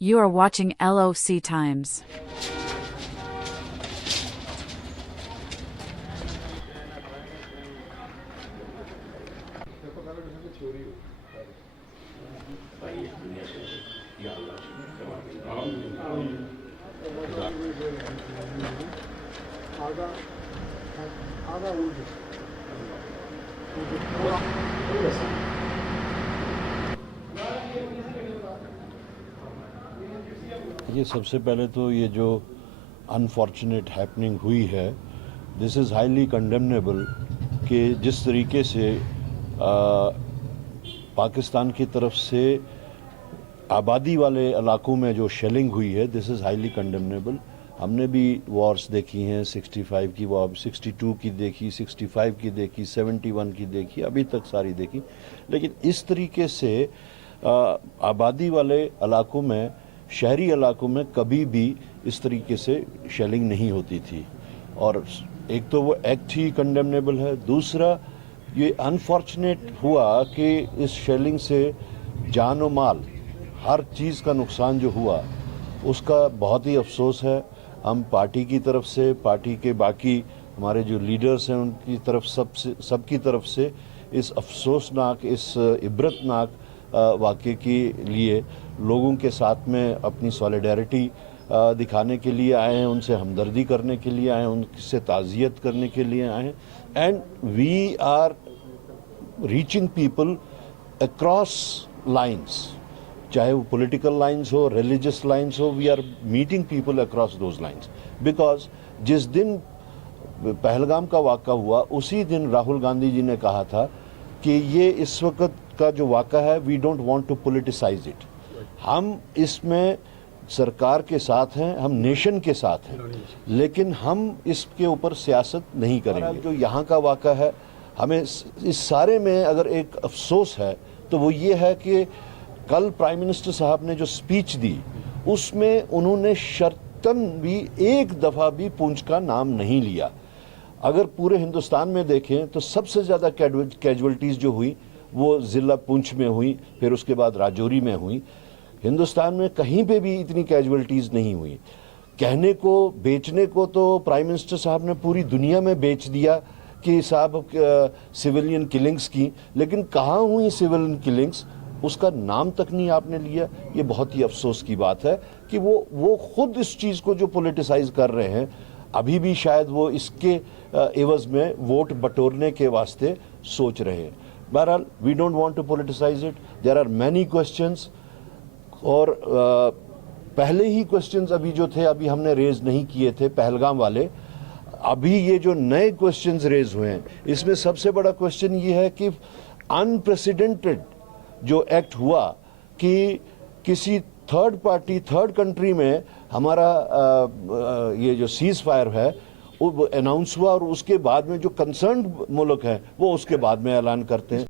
You are watching LOC Times. ये सबसे पहले तो ये जो अनफॉर्चुनेट हैपनिंग हुई है, दिस इज़ हाईली कंडेमनेबल कि जिस तरीके से पाकिस्तान की तरफ से आबादी वाले इलाकों में जो शेलिंग हुई है, दिस इज़ हाईली कंडेमनेबल। हमने भी वॉर्स देखी हैं, 65 की वॉर, 62 की देखी, 65 की देखी, 71 की देखी, अभी तक सारी देखी। लेकिन इस तरीके से आबादी वाले इलाकों में, शहरी इलाकों में कभी भी इस तरीके से शेलिंग नहीं होती थी। और एक तो वो एक्ट ही कंडेमनेबल है, दूसरा ये अनफॉर्चुनेट हुआ कि इस शेलिंग से जान और माल हर चीज़ का नुकसान जो हुआ उसका बहुत ही अफसोस है। हम पार्टी की तरफ से, पार्टी के बाकी हमारे जो लीडर्स हैं उनकी तरफ सबकी तरफ से इस अफसोसनाक, इस इबरतनाक वाक़े के लिए लोगों के साथ में अपनी सॉलिडारिटी दिखाने के लिए आए हैं, उनसे हमदर्दी करने के लिए आए हैं, उनसे ताज़ियत करने के लिए आए हैं। And we are reaching people across lines, चाहे वो पॉलिटिकल लाइंस हो, रिलीजियस लाइंस हो, we are meeting people across those lines. Because जिस दिन पहलगाम का वाक़ा हुआ उसी दिन राहुल गांधी जी ने कहा था कि ये इस वक्त का जो वाक़ा है, we don't want to politicise it. हम इसमें सरकार के साथ हैं, हम नेशन के साथ हैं, लेकिन हम इसके ऊपर सियासत नहीं करेंगे। जो यहाँ का वाक़ा है, हमें इस सारे में अगर एक अफसोस है तो वो ये है कि कल प्राइम मिनिस्टर साहब ने जो स्पीच दी उसमें उन्होंने शर्तन भी एक दफ़ा भी पूंछ का नाम नहीं लिया। अगर पूरे हिंदुस्तान में देखें तो सबसे ज़्यादा कैजुअल्टीज़ जो हुई वो ज़िला पुंछ में हुई, फिर उसके बाद राजौरी में हुई। हिंदुस्तान में कहीं पे भी इतनी कैजुअल्टीज़ नहीं हुई। कहने को, बेचने को तो प्राइम मिनिस्टर साहब ने पूरी दुनिया में बेच दिया कि साहब सिविलियन किलिंग्स की, लेकिन कहाँ हुई सिविलियन किलिंग्स उसका नाम तक नहीं आपने लिया। ये बहुत ही अफसोस की बात है कि वो खुद इस चीज़ को जो पॉलिटिसाइज कर रहे हैं, अभी भी शायद वो इसके एवज में वोट बटोरने के वास्ते सोच रहे हैं। बहरहाल, we don't want to politicise it. There are many questions, और पहले ही क्वेश्चंस अभी जो थे अभी हमने रेज नहीं किए थे पहलगाम वाले। अभी ये जो नए क्वेश्चंस रेज हुए हैं, इसमें सबसे बड़ा क्वेश्चन ये है कि अनप्रेसिडेंटेड जो एक्ट हुआ कि किसी थर्ड पार्टी, थर्ड कंट्री में हमारा ये जो सीज फायर है वो अनाउंस हुआ, और उसके बाद में जो कंसर्न्ड मुल्क हैं वो उसके बाद में ऐलान करते हैं।